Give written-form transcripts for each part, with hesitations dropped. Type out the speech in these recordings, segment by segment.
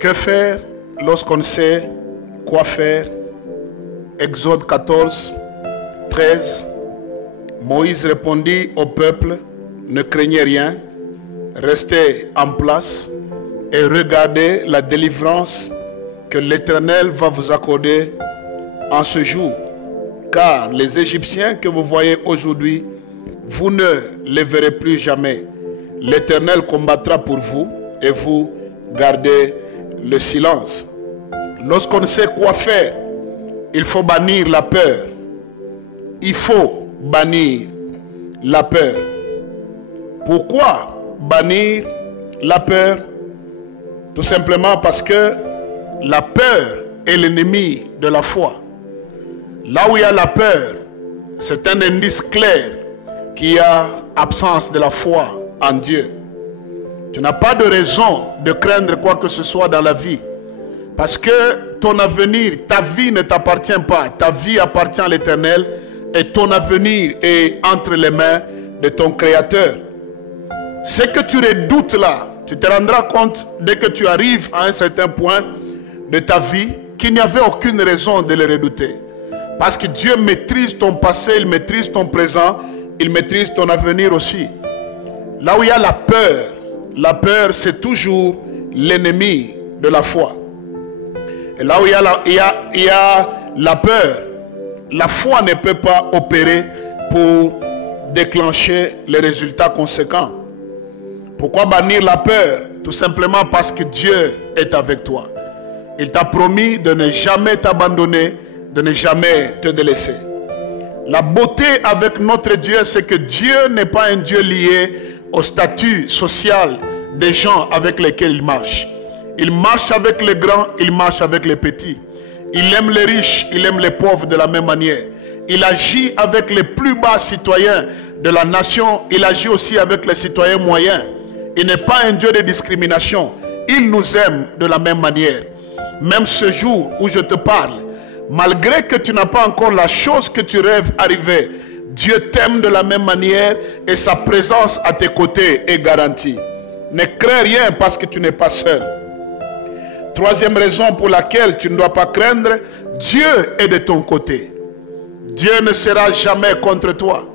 Que faire lorsqu'on ne sait quoi faire? Exode 14, 13. Moïse répondit au peuple, ne craignez rien, restez en place et regardez la délivrance que l'Éternel va vous accorder en ce jour. Car les Égyptiens que vous voyez aujourd'hui, vous ne les verrez plus jamais. L'Éternel combattra pour vous et vous gardez le silence. Lorsqu'on ne sait quoi faire, il faut bannir la peur. Il faut bannir la peur. Pourquoi bannir la peur? Tout simplement parce que la peur est l'ennemi de la foi. Là où il y a la peur, c'est un indice clair qu'il y a absence de la foi en Dieu. Tu n'as pas de raison de craindre quoi que ce soit dans la vie. Parce que ton avenir, ta vie ne t'appartient pas. Ta vie appartient à l'Éternel et ton avenir est entre les mains de ton Créateur. Ce que tu redoutes là, tu te rendras compte dès que tu arrives à un certain point de ta vie qu'il n'y avait aucune raison de le redouter. Parce que Dieu maîtrise ton passé, il maîtrise ton présent, il maîtrise ton avenir aussi. Là où il y a la peur c'est toujours l'ennemi de la foi. Et là où il y a la peur, la foi ne peut pas opérer pour déclencher les résultats conséquents. Pourquoi bannir la peur? Tout simplement parce que Dieu est avec toi. Il t'a promis de ne jamais t'abandonner, de ne jamais te délaisser. La beauté avec notre Dieu, c'est que Dieu n'est pas un Dieu lié au statut social des gens avec lesquels il marche. Il marche avec les grands, il marche avec les petits. Il aime les riches, il aime les pauvres de la même manière. Il agit avec les plus bas citoyens de la nation, il agit aussi avec les citoyens moyens. Il n'est pas un Dieu de discrimination. Il nous aime de la même manière. Même ce jour où je te parle, malgré que tu n'as pas encore la chose que tu rêves arriver, Dieu t'aime de la même manière et sa présence à tes côtés est garantie. Ne crains rien parce que tu n'es pas seul. Troisième raison pour laquelle tu ne dois pas craindre, Dieu est de ton côté. Dieu ne sera jamais contre toi.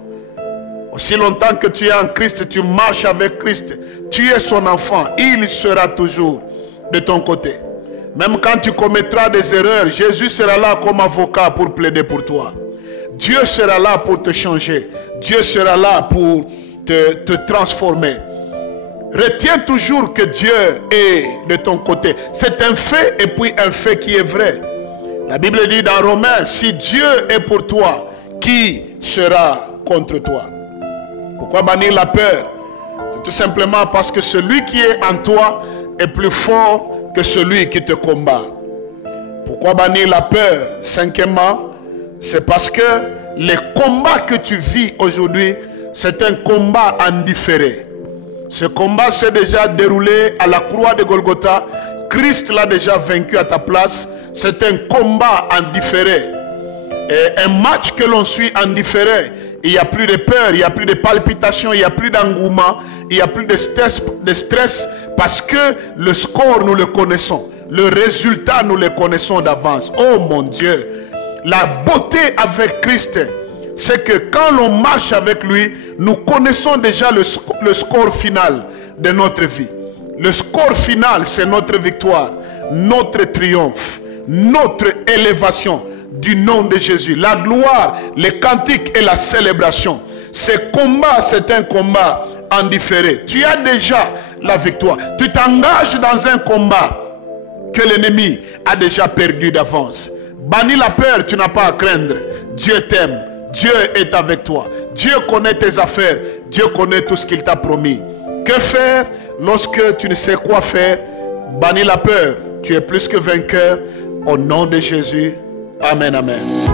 Aussi longtemps que tu es en Christ, tu marches avec Christ, tu es son enfant, il sera toujours de ton côté. Même quand tu commettras des erreurs, Jésus sera là comme avocat pour plaider pour toi. Dieu sera là pour te changer. Dieu sera là pour te transformer. Retiens toujours que Dieu est de ton côté. C'est un fait et puis un fait qui est vrai. La Bible dit dans Romains, si Dieu est pour toi, qui sera contre toi? Pourquoi bannir la peur? C'est tout simplement parce que celui qui est en toi est plus fort que celui qui te combat. Pourquoi bannir la peur? Cinquièmement, c'est parce que les combats que tu vis aujourd'hui, c'est un combat en différé. Ce combat s'est déjà déroulé à la croix de Golgotha. Christ l'a déjà vaincu à ta place. C'est un combat en différé. Et un match que l'on suit en différé, il n'y a plus de peur, il n'y a plus de palpitations, il n'y a plus d'engouement, il n'y a plus de stress parce que le score nous le connaissons. Le résultat nous le connaissons d'avance. Oh mon Dieu, la beauté avec Christ, c'est que quand l'on marche avec lui, nous connaissons déjà le score final de notre vie. Le score final, c'est notre victoire, notre triomphe, notre élévation du nom de Jésus. La gloire, les cantiques et la célébration. Ce combat, c'est un combat en différé. Tu as déjà la victoire. Tu t'engages dans un combat que l'ennemi a déjà perdu d'avance. Bannis la peur, tu n'as pas à craindre. Dieu t'aime. Dieu est avec toi. Dieu connaît tes affaires. Dieu connaît tout ce qu'il t'a promis. Que faire lorsque tu ne sais quoi faire? Bannis la peur. Tu es plus que vainqueur. Au nom de Jésus. Amen, amen.